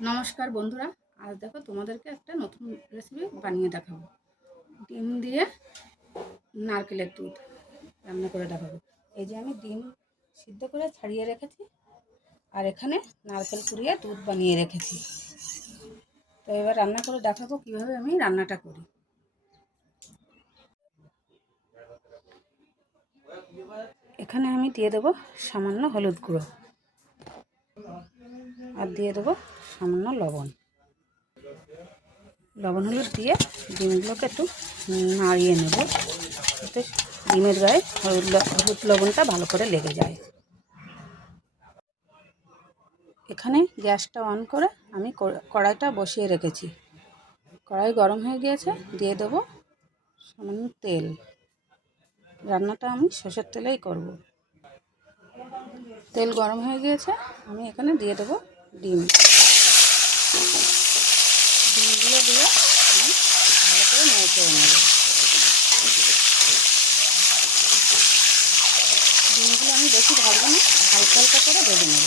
নমস্কার বন্ধুরা, আজ দেখো তোমাদেরকে একটা নতুন রেসিপি বানিয়ে দেখাবো। ডিম দিয়ে নারকেলের দুধ রান্না করে দেখাবো। এই যে আমি ডিম সিদ্ধ করে ছাড়িয়ে রেখেছি, আর এখানে নারকেল কুড়িয়ে দুধ বানিয়ে রেখেছি। তো এবার রান্না করে দেখাবো কিভাবে আমি রান্নাটা করি। এখানে আমি দিয়ে দেবো সামান্য হলুদ গুঁড়ো, আর দিয়ে দেবো সামান্য লবণ হলুদ দিয়ে ডিমগুলোকে একটু নাড়িয়ে নেব, যাতে ডিমের গায়ে হলুদ লবণটা ভালো করে লেগে যায়। এখানে গ্যাসটা অন করে আমি কড়াইটা বসিয়ে রেখেছি। কড়াই গরম হয়ে গিয়েছে, দিয়ে দেবো সামান্য তেল। রান্নাটা আমি সরষের তেলেই করব। তেল গরম হয়ে গিয়েছে, আমি এখানে দিয়ে দেবো ডিমগুলো দিয়ে আমি ভালো করে নেড়ে নেব। ডিমগুলো আমি বেশি ভাজবো না, হালকা হালকা করে ভেজে নেব।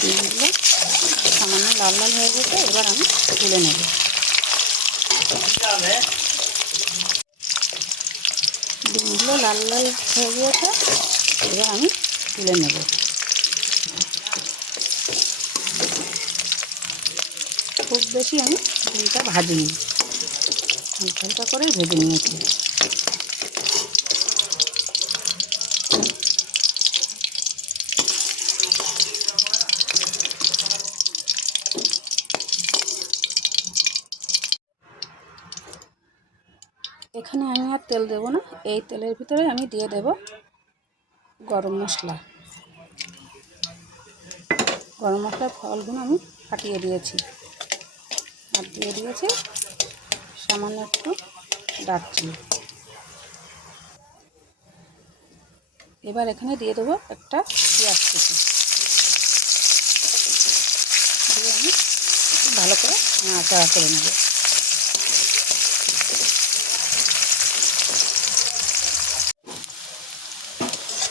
ডিমগুলো সামান্য লাল লাল হয়ে গেছে, এবার আমি তুলে নেব। ডিমগুলো লাল লাল হয়ে গিয়েছে, এবার আমি তুলে নেব। খুব বেশি আমি ডিমটা ভাজিনি, হালকা হালকা করে ভেজে নিয়েছি। এখানে আমি আর তেল দেবো না, এই তেলের ভিতরে আমি দিয়ে দেব গরম মশলা। গরম মশলার ফলগুলো আমি ফাটিয়ে দিয়েছি, আর দিয়ে দিয়েছি সামান্য একটু দারচিনি। এবার এখানে দিয়ে দেবো একটা পেঁয়াজ কুচি, দিয়ে আমি একটু ভালো করে নাড়াচাড়া করে নেব।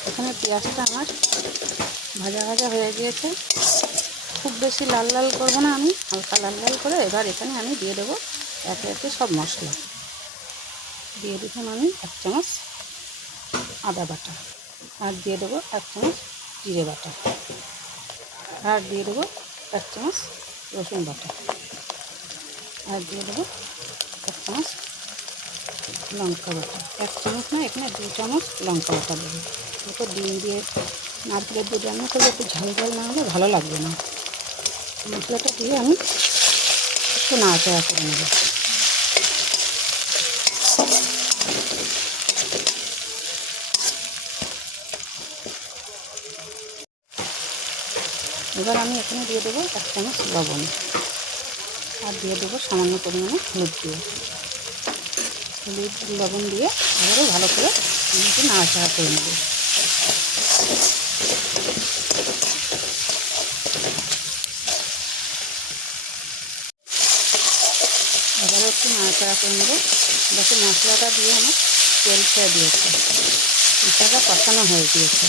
এখানে পেঁয়াজটা আমার ভাজা ভাজা হয়ে গিয়েছে। খুব বেশি লাল লাল করবো না, আমি হালকা লাল লাল করে এবার এখানে আমি দিয়ে দেবো একে একে সব মশলা। দিয়ে দিলাম আমি 1 চামচ আদা বাটা, আর দিয়ে দেবো 1 চামচ জিরে বাটা, আর দিয়ে দেবো 1 চামচ রসুন বাটা, আর দিয়ে দেবো 1 চামচ লঙ্কা বাটা। 1 চামচ না, এখানে 2 চামচ লঙ্কা বাটা দেবো। তো ডিম দিয়ে নারকেলের দুধ রান্না করলে একটু ঝাল ঝাল না হলে ভালো লাগবে না। মশলাটা দিয়ে আমি একটু নাড়াচাড়া করে নেব। এবার আমি এখানে দিয়ে দেবো 1 চামচ লবণ, আর দিয়ে দেবো সামান্য পরিমাণে হলুদ লবণ দিয়ে আবারও ভালো করে একটু নাড়াচাড়া করে নেব। এবারে একটু নাড়াচাড়া করে নেব। দেখো মশলাটা দিয়ে আমার তেল ছেড়ে দিয়েছে, মশলাটা কষানো হয়ে গিয়েছে।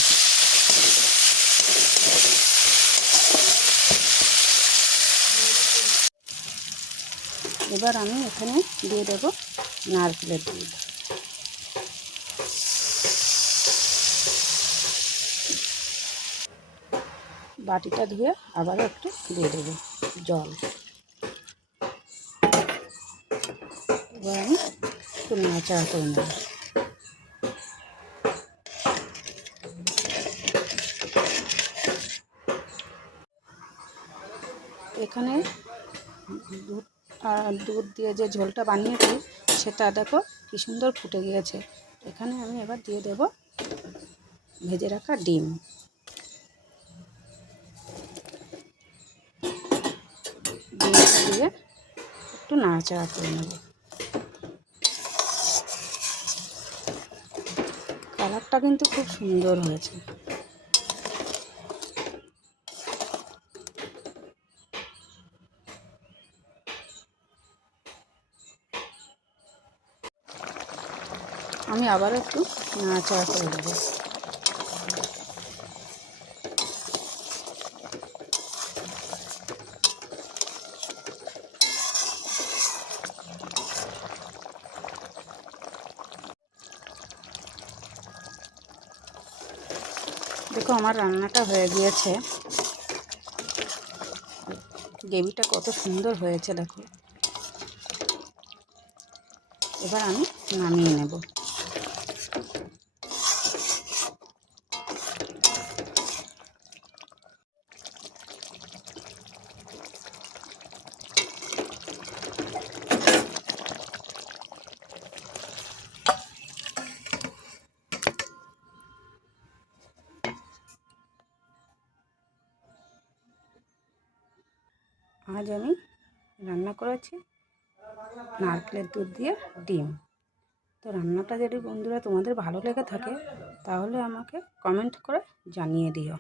এবার আমি এখানে দিয়ে দেবো নারকেলের দুধ। বাটিটা ধুয়ে আবারও একটু দিয়ে দেবো জল। এবার আমি একটু নাড়াচাড়া করে নেব। এখানে দুধ দিয়ে যে ঝোলটা বানিয়েছি সেটা দেখো কি সুন্দর ফুটে গিয়েছে। এখানে আমি এবার দিয়ে দেব ভেজে রাখা ডিম। দিয়ে একটু নাড়াচাড়া করে নেব। কালারটা কিন্তু খুব সুন্দর হয়েছে। আমি আবারও একটু নাড়াচাড়া করে দেবো। দেখো আমার রান্নাটা হয়ে গিয়েছে। গ্রেভিটা কত সুন্দর হয়েছে দেখো। এবার আমি নামিয়ে নেব। আজ আমি রান্না করেছি নারকেলের দুধ দিয়ে ডিম। তো রান্নাটা যদি বন্ধুরা তোমাদের ভালো লেগে থাকে তাহলে আমাকে কমেন্ট করে জানিয়ে দিও।